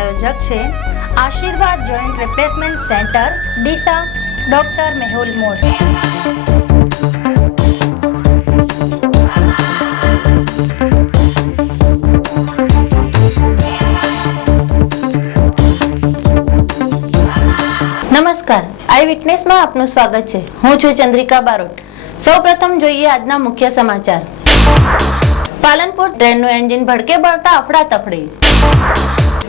प्रायोजक छे आशीर्वाद जॉइंट रिप्लेसमेंट सेंटर डीसा डॉक्टर मेहुल मोड। नमस्कार, आई विटनेस में आपનું સ્વાગત છે। હું છું ચંદ્રિકા બારોટ। સૌપ્રથમ જોઈએ આજના મુખ્ય સમાચાર। પાલનપુર ટ્રેનનું એન્જિન ભડકે બળતા અફડાતફડી।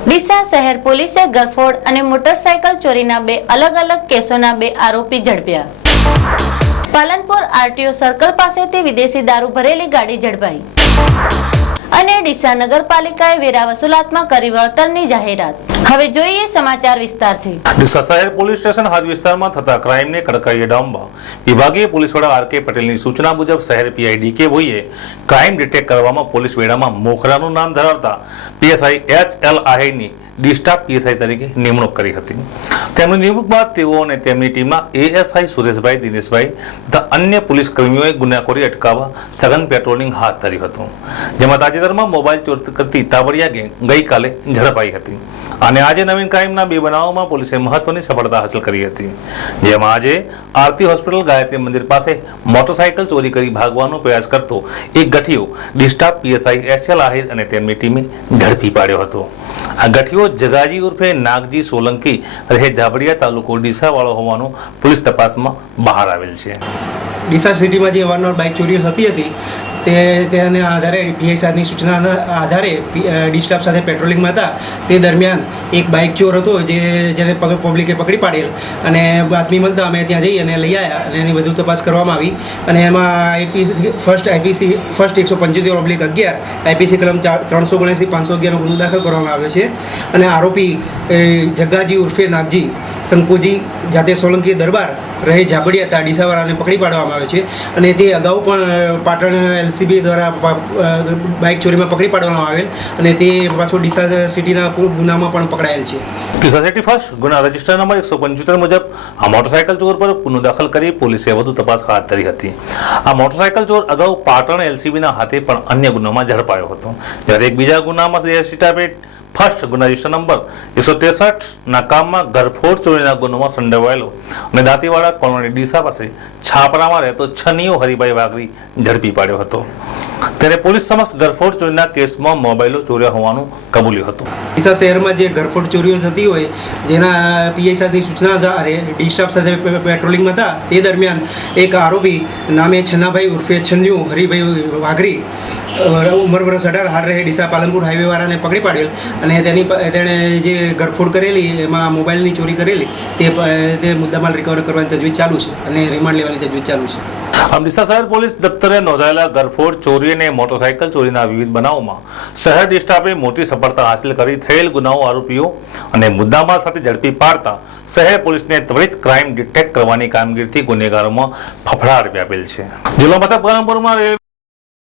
ડીસા શહેર પોલીસે ગરફોડ અને મોટરસાયકલ ચોરીના બે અલગ-અલગ કેસોના બે આરોપી ઝડપ્યા। પાલનપુર આરટીઓ સર્કલ પાસેથી વિદેશી દારૂ ભરેલી ગાડી ઝડપાઈ। અને ડીસા નગરપાલિકાએ વેરા વસૂલાતમાં કરી વળતરની જાહેરાત। હવે જોઈએ સમાચાર વિસ્તારથી। ડીસા શહેર પોલીસ સ્ટેશન હદ વિસ્તારમાં થતા ક્રાઇમને કડકાઈએ ડામવા વિભાગીય પોલીસ વડા આર કે પટેલની સૂચના મુજબ શહેર પીઆઈ ડી.કે. ભોઈએ ક્રાઇમ ડિટેક્ટ કરવામાં પોલીસ બેડામાં મોખરાનું નામ ધરાવતા પીએસઆઈ એચ.એલ. આહિરની ડિસ્ટાફ પીએસઆઈ તરીકે નિમણૂક કરી હતી। તેમની નિમણૂક બાદ તેઓ અને તેમની ટીમના એએસઆઈ સુરેશભાઈ, દિનેશભાઈ તથા અન્ય પોલીસ કર્મીઓએ ગુનાખોરી અટકાવવા સઘન પેટ્રોલિંગ હાથ ધર્યું હતું, જેમાં તાજેતરમાં મોબાઈલ ચોરી કરતી તાવડિયા ગેંગ ગઈકાલે ઝડપાઈ હતી। અને આજે નવીન ક્રાઇમના બે બનાવોમાં પોલીસે મહત્વની સફળતા હાંસલ કરી હતી, જેમાં આજે આરતી હોસ્પિટલ ગાયત્રી મંદિર પાસે મોટરસાયકલ ચોરી કરી ભાગવાનો પ્રયાસ કરતો એક ગઠિયો ડિસ્ટાફ પીએસઆઈ એચ.એલ. આહિર અને તેમની ટીમે ઝડપી પાડ્યો હતો। આ ગઠિયો જગાજી ઉર્ફે નાગજી સોલંકી રહે જાબડિયા તાલુકો ડીસા વાળો હોવાનું પોલીસ તપાસમાં બહાર આવેલ છે। ડીસા સિટીમાં જે અવારનવાર બાઇક ચોરીઓ થતી હતી તેને આધારે પીઆઈ સાહેબની સૂચનાના આધારે ડી સ્ટાફ સાથે પેટ્રોલિંગમાં હતા। તે દરમિયાન એક બાઇક ચોર હતો જેને પબ્લિકે પકડી પાડેલ અને બાતમી મળતા અમે ત્યાં જઈ અને લઈ આવ્યા અને એની વધુ તપાસ કરવામાં આવી અને એમાં ફર્સ્ટ 175/11 આઈપીસી કલમ 379/511 ગુનો દાખલ કરવામાં આવ્યો છે અને આરોપી જગ્ગાજી ઉર્ફે નાગજી શંકુજી જાતે સોલંકી દરબાર રહે જાબડિયા ડીસાવાળાને પકડી પાડવામાં આવ્યો છે અને તે અગાઉ પણ પાટણ એલસીબી દ્વારા બાઇક ચોરીમાં પકડી પાડવામાં આવેલ અને તે પાછો ડીસા સિટીના ગુનામાં પણ પકડાયેલ છે। ડીસા સિટી ફર્સ્ટ ગુના રજિસ્ટર નંબર 175 મુજબ આ મોટરસાયકલ ચોર પર ગુનો દાખલ કરી પોલીસે વધુ તપાસ હાથ ધરી હતી। આ મોટરસાયકલ ચોર અગાઉ પાટણ એલસીબીના હાથે પણ અન્ય ગુનામાં ઝડપાયો હતો, જ્યારે એક બીજા ગુનામાં ફર્સ્ટ ગુના રજિસ્ટર નંબર 163 ના કામમાં ઘરફોડ ચોરીના ગુનામાં સંડોવાયેલો અને દાંતીવાડા કોલોની ડીસા પાસે છાપરામાં રહેતો છનિયો હરિભાઈ વાઘરી ઝડપી પાડ્યો હતો। તેને પોલીસ સમક્ષ ઘરફોડ ચોરીના કેસમાં મોબાઈલો ચોર્યા હોવાનું કબૂલ્યું હતું। ડીસા શહેરમાં જે ઘરફોડ ચોરીઓ થતી હોય જેના પીઆઈ સાથેની સૂચના આધારે ડી સ્ટાફ સાથે પેટ્રોલિંગમાં હતા તે દરમિયાન એક આરોપી નામે છન્નાભાઈ ઉર્ફે છન્યું હરિભાઈ વાઘરી ઉંમર વર્ષ 18 હાલ રહે ડીસા પાલનપુર હાઈવે વાળાને પકડી પાડેલ અને તેણે જે ઘરફોડ કરેલી એમાં મોબાઈલની ચોરી કરેલી તે મુદ્દામાલ રિકવર કરવાની તજવીજ ચાલુ છે અને રિમાન્ડ લેવાની તજવીજ ચાલુ છે। આમ ડીસા શહેર પોલીસ દફતરે નોંધાયેલા ઘરફોડ ચોરી અને મોટરસાયકલ ચોરીના વિવિધ બનાવોમાં શહેર ડી સ્ટાફે મોટી સફળતા હાંસલ કરી થયેલ ગુનાઓ, આરોપીઓ અને મુદ્દામાલ સાથે ઝડપી પાડતા શહેર પોલીસને ત્વરિત ક્રાઇમ ડિટેક્ટ કરવાની કામગીરીથી ગુનેગારોમાં ફફડાટ વ્યાપેલ છે। જિલ્લા મથક પાલનપુરમાં